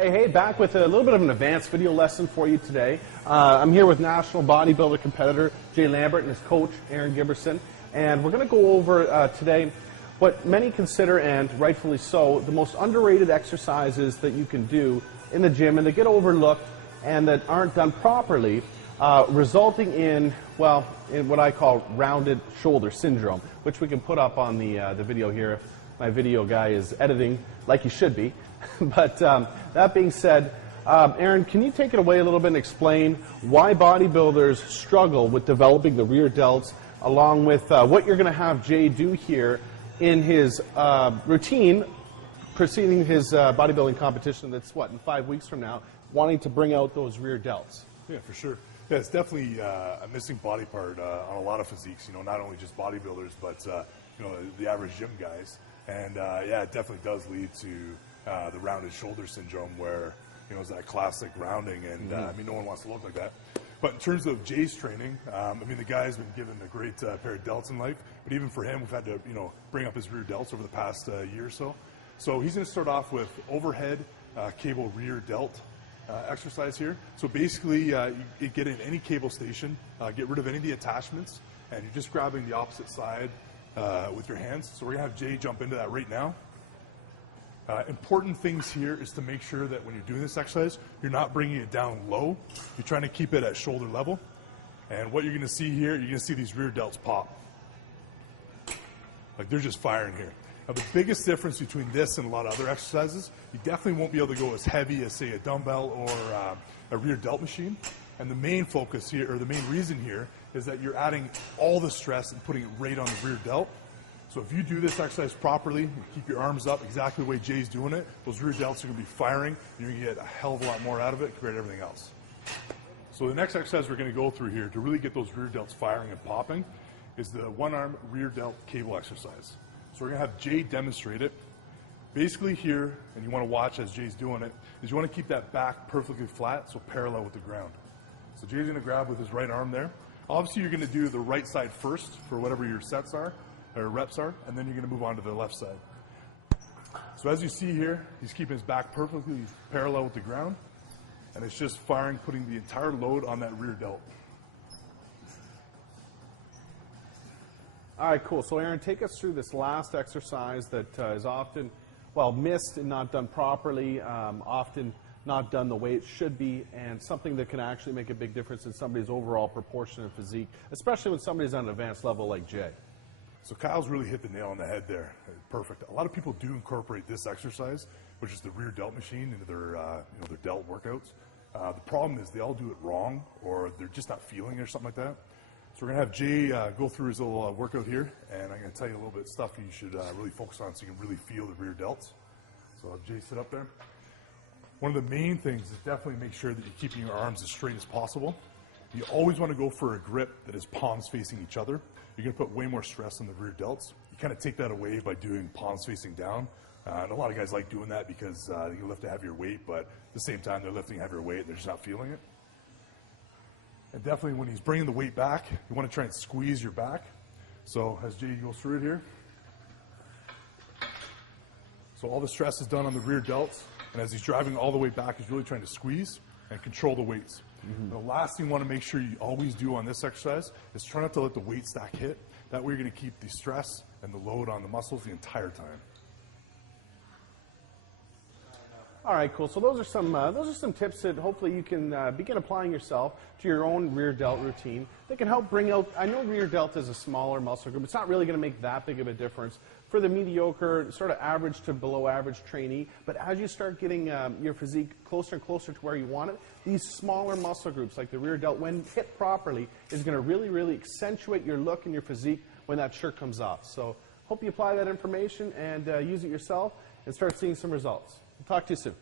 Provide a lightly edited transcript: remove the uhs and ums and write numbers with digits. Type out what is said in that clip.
Hey, back with a little bit of an advanced video lesson for you today. I'm here with national bodybuilder competitor Jay Lambert and his coach, Aaron Gibberson, and we're going to go over today what many consider, and rightfully so, the most underrated exercises that you can do in the gym and that get overlooked and that aren't done properly, resulting in, well, in what I call rounded shoulder syndrome, which we can put up on the video here if my video guy is editing like he should be. But that being said, Aaron, can you take it away a little bit and explain why bodybuilders struggle with developing the rear delts, along with what you're going to have Jay do here in his routine preceding his bodybuilding competition that's, what, in 5 weeks from now, wanting to bring out those rear delts? Yeah, for sure. Yeah, it's definitely a missing body part on a lot of physiques, not only just bodybuilders, but, the average gym guys. And, yeah, it definitely does lead to the rounded shoulder syndrome where, it's that classic rounding, and no one wants to look like that. But in terms of Jay's training, the guy's been given a great pair of delts in life, but even for him, we've had to, bring up his rear delts over the past year or so. So he's going to start off with overhead cable rear delt exercise here. So basically, you get in any cable station, get rid of any of the attachments, and you're just grabbing the opposite side with your hands. So we're going to have Jay jump into that right now. Important things here is to make sure that when you're doing this exercise, you're not bringing it down low. You're trying to keep it at shoulder level. And what you're going to see here, you're going to see these rear delts pop. Like they're just firing here. Now the biggest difference between this and a lot of other exercises, you definitely won't be able to go as heavy as, say, a dumbbell or a rear delt machine. And the main focus here, or the main reason here, is that you're adding all the stress and putting it right on the rear delt. So if you do this exercise properly, you keep your arms up exactly the way Jay's doing it, those rear delts are going to be firing, and you're going to get a hell of a lot more out of it compared to everything else. So the next exercise we're going to go through here to really get those rear delts firing and popping is the one-arm rear delt cable exercise. So we're going to have Jay demonstrate it. Basically here, and you want to watch as Jay's doing it, is you want to keep that back perfectly flat, so parallel with the ground. So Jay's going to grab with his right arm there. Obviously you're going to do the right side first for whatever your sets are, or reps are, and then you're going to move on to the left side. So as you see here, he's keeping his back perfectly parallel with the ground, and it's just firing, putting the entire load on that rear delt. All right, cool. So Aaron, take us through this last exercise that is often, well, missed and not done properly, often not done the way it should be, and something that can actually make a big difference in somebody's overall proportion and physique, especially when somebody's on an advanced level like Jay. So Kyle's really hit the nail on the head there. Perfect. A lot of people do incorporate this exercise, which is the rear delt machine, into their their delt workouts. The problem is they all do it wrong, or they're just not feeling it or something like that. So we're going to have Jay go through his little workout here, and I'm going to tell you a little bit of stuff you should really focus on so you can really feel the rear delts. So I'll have Jay sit up there. One of the main things is definitely make sure that you're keeping your arms as straight as possible. You always want to go for a grip that is palms facing each other. You're going to put way more stress on the rear delts. You kind of take that away by doing palms facing down. And a lot of guys like doing that because they can lift a heavier weight, but at the same time they're lifting a heavier weight and they're just not feeling it. And definitely when he's bringing the weight back, you want to try and squeeze your back. So as Jay goes through it here. So all the stress is done on the rear delts, and as he's driving all the way back, he's really trying to squeeze and control the weights. The last thing you want to make sure you always do on this exercise is try not to let the weight stack hit. That way you're going to keep the stress and the load on the muscles the entire time. All right, cool. So those are some tips that hopefully you can begin applying yourself to your own rear delt routine that can help bring out. I know rear delt is a smaller muscle group. It's not really going to make that big of a difference for the mediocre, sort of average to below average trainee. But as you start getting your physique closer and closer to where you want it, these smaller muscle groups like the rear delt, when hit properly, is going to really, really accentuate your look and your physique when that shirt comes off. So hope you apply that information and use it yourself and start seeing some results. We'll talk to you soon.